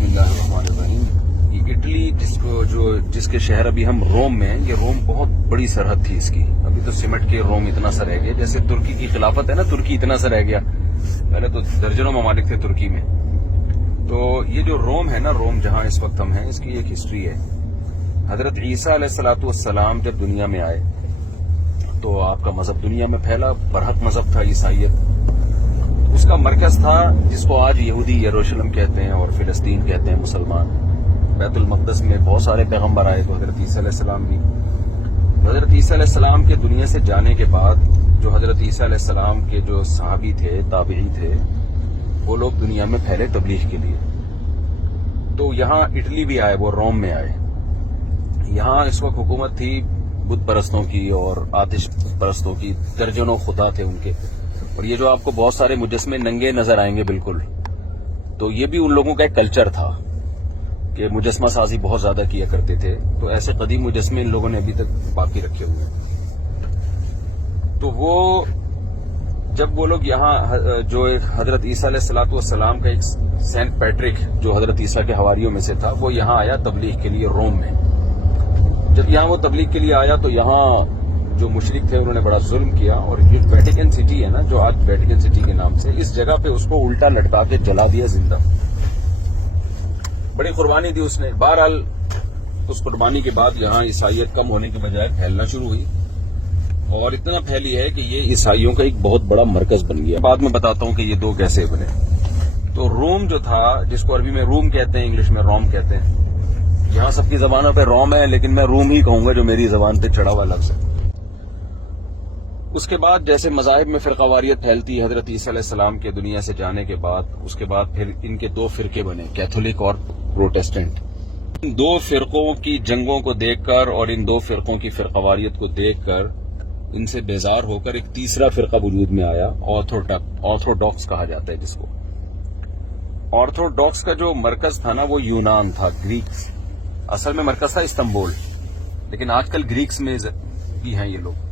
بسم اللہ الرحمن الرحیم. یہ اٹلی جس کے شہر ابھی ہم روم میں ہیں، یہ روم بہت بڑی سرحد تھی اس کی. ابھی تو سمٹ کے روم اتنا سا رہ گیا، جیسے ترکی کی خلافت ہے نا، ترکی اتنا سا رہ گیا. پہلے تو درجنوں ممالک تھے ترکی میں. تو یہ جو روم ہے نا، روم جہاں اس وقت ہم ہیں، اس کی ایک ہسٹری ہے. حضرت عیسیٰ علیہ الصلوۃ والسلام جب دنیا میں آئے تو آپ کا مذہب دنیا میں پھیلا. برحق مذہب تھا عیسائیت. اس کا مرکز تھا جس کو آج یہودی یروشلم کہتے ہیں اور فلسطین کہتے ہیں مسلمان. بیت المقدس میں بہت سارے پیغمبر آئے، تو حضرت عیسیٰ علیہ السلام بھی. حضرت عیسیٰ علیہ السلام کے دنیا سے جانے کے بعد جو حضرت عیسیٰ علیہ السلام کے جو صحابی تھے، تابعی تھے، وہ لوگ دنیا میں پھیلے تبلیغ کے لیے. تو یہاں اٹلی بھی آئے، وہ روم میں آئے. یہاں اس وقت حکومت تھی بت پرستوں کی اور آتش پرستوں کی. درجنوں خدا تھے ان کے. اور یہ جو آپ کو بہت سارے مجسمے ننگے نظر آئیں گے بالکل، تو یہ بھی ان لوگوں کا ایک کلچر تھا کہ مجسمہ سازی بہت زیادہ کیا کرتے تھے. تو ایسے قدیم مجسمے ان لوگوں نے ابھی تک باقی رکھے ہوئے ہیں. تو وہ جب وہ لوگ یہاں جو ایک حضرت عیسیٰ علیہ الصلوۃ والسلام کا ایک سینٹ پیٹرک جو حضرت عیسیٰ کے حواریوں میں سے تھا، وہ یہاں آیا تبلیغ کے لیے روم میں. جب یہاں وہ تبلیغ کے لیے آیا تو یہاں جو مشرک تھے انہوں نے بڑا ظلم کیا. اور یہ ویٹیکن سٹی ہے نا، جو آج ویٹیکن سٹی کے نام سے، اس جگہ پہ اس کو الٹا لٹکا کے جلا دیا زندہ. بڑی قربانی دی اس نے. بہرحال اس قربانی کے بعد یہاں عیسائیت کم ہونے کے بجائے پھیلنا شروع ہوئی، اور اتنا پھیلی ہے کہ یہ عیسائیوں کا ایک بہت بڑا مرکز بن گیا. بعد میں بتاتا ہوں کہ یہ دو کیسے بنے. تو روم جو تھا، جس کو عربی میں روم کہتے ہیں، انگلش میں روم کہتے ہیں. یہاں سب کی زبانوں پہ روم ہے، لیکن میں روم ہی کہوں گا جو میری زبان پہ چڑھا ہوا لفظ ہے. اس کے بعد جیسے مذاہب میں فرقہ واریت پھیلتی ہے، حضرت عیسیٰ علیہ السلام کے دنیا سے جانے کے بعد، اس کے بعد پھر ان کے دو فرقے بنے، کیتھولک اور پروٹیسٹنٹ. ان دو فرقوں کی جنگوں کو دیکھ کر اور ان دو فرقوں کی فرقہ واریت کو دیکھ کر ان سے بیزار ہو کر ایک تیسرا فرقہ وجود میں آیا، آرتھوڈاکس کہا جاتا ہے جس کو. آرتھوڈاکس کا جو مرکز تھا نا، وہ یونان تھا، گریکس. اصل میں مرکز تھا استنبول، لیکن آج کل گریکس میں بھی ہیں یہ لوگ.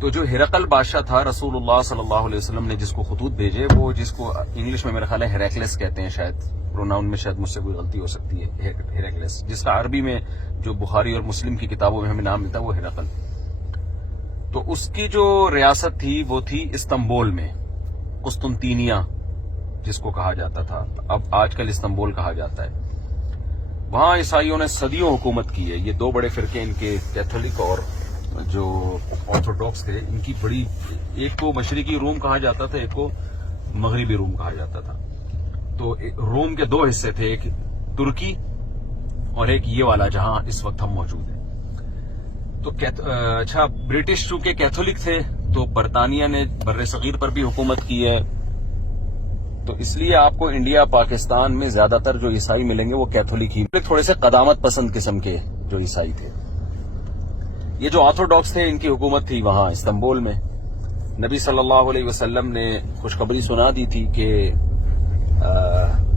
تو جو ہرقل بادشاہ تھا، رسول اللہ صلی اللہ علیہ وسلم نے جس کو خطوط بھیجے، وہ جس کو انگلش میں میرا خیال ہے ہیراکلس کہتے ہیں، شاید پروناؤن میں شاید مجھ سے کوئی غلطی ہو سکتی ہے، ہیراکلس، جس کا عربی میں جو بخاری اور مسلم کی کتابوں میں ہمیں نام ملتا ہے وہ ہرقل. تو اس کی جو ریاست تھی وہ تھی استنبول میں، قسطنطینیہ جس کو کہا جاتا تھا، اب آج کل استنبول کہا جاتا ہے. وہاں عیسائیوں نے صدیوں حکومت کی ہے. یہ دو بڑے فرقے ان کے، کیتھولک اور جو آرتھوڈاکس تھے، ان کی بڑی، ایک کو مشرقی روم کہا جاتا تھا، ایک کو مغربی روم کہا جاتا تھا. تو روم کے دو حصے تھے، ایک ترکی اور ایک یہ والا جہاں اس وقت ہم موجود ہیں. تو اچھا، برٹش چونکہ کیتھولک تھے تو برطانیہ نے بر صغیر پر بھی حکومت کی ہے. تو اس لیے آپ کو انڈیا، پاکستان میں زیادہ تر جو عیسائی ملیں گے وہ کیتھولک ہی، تھوڑے سے قدامت پسند قسم کے جو عیسائی تھے. یہ جو آرتھوڈاکس تھے، ان کی حکومت تھی وہاں استنبول میں. نبی صلی اللہ علیہ وسلم نے خوشخبری سنا دی تھی کہ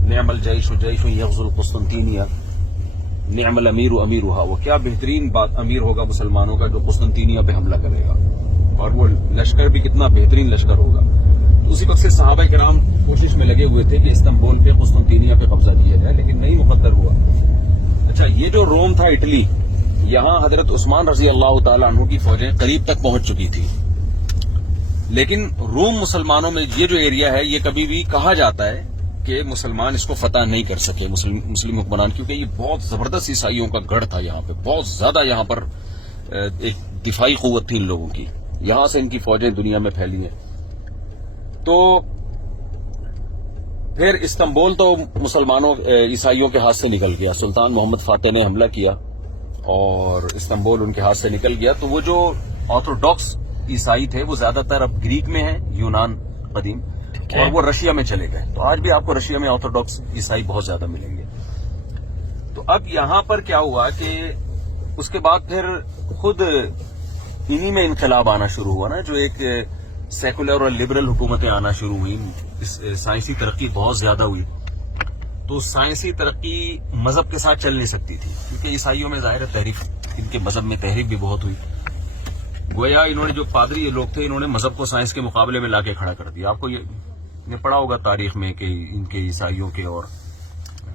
نعم الجیش جیش یغزو القسطنطینیہ، نعم الامیر امیرھا، وہ کیا بہترین امیر ہوگا مسلمانوں کا جو قسطنطینیہ پہ حملہ کرے گا، اور وہ لشکر بھی کتنا بہترین لشکر ہوگا. اسی وقت سے صحابہ کرام کوشش میں لگے ہوئے تھے کہ استنبول پہ، قسطنطینیہ پہ قبضہ کیا جائے، لیکن نہیں مقدر ہوا. اچھا، یہ جو روم تھا اٹلی، یہاں حضرت عثمان رضی اللہ تعالیٰ عنہ کی فوجیں قریب تک پہنچ چکی تھی. لیکن روم مسلمانوں میں یہ جو ایریا ہے، یہ کبھی بھی کہا جاتا ہے کہ مسلمان اس کو فتح نہیں کر سکے، مسلم حکمران، کیونکہ یہ بہت زبردست عیسائیوں کا گڑھ تھا. یہاں پہ بہت زیادہ یہاں پر ایک دفاعی قوت تھی ان لوگوں کی. یہاں سے ان کی فوجیں دنیا میں پھیلی ہیں. تو پھر استنبول تو مسلمانوں، عیسائیوں کے ہاتھ سے نکل گیا. سلطان محمد فاتح نے حملہ کیا اور استنبول ان کے ہاتھ سے نکل گیا. تو وہ جو آرتھوڈاکس عیسائی تھے وہ زیادہ تر اب گریک میں ہیں، یونان قدیم، اور وہ رشیا میں چلے گئے. تو آج بھی آپ کو رشیا میں آرتھوڈاکس عیسائی بہت زیادہ ملیں گے. تو اب یہاں پر کیا ہوا کہ اس کے بعد پھر خود انہی میں انقلاب آنا شروع ہوا نا، جو ایک سیکولر اور لبرل حکومتیں آنا شروع ہوئی. سائنسی ترقی بہت زیادہ ہوئی. تو سائنسی ترقی مذہب کے ساتھ چل نہیں سکتی تھی، کیونکہ عیسائیوں میں ظاہر تحریف، ان کے مذہب میں تحریف بھی بہت ہوئی. گویا انہوں نے، جو پادری یہ لوگ تھے، انہوں نے مذہب کو سائنس کے مقابلے میں لا کے کھڑا کر دیا. آپ کو یہ پڑھا ہوگا تاریخ میں کہ ان کے عیسائیوں کے اور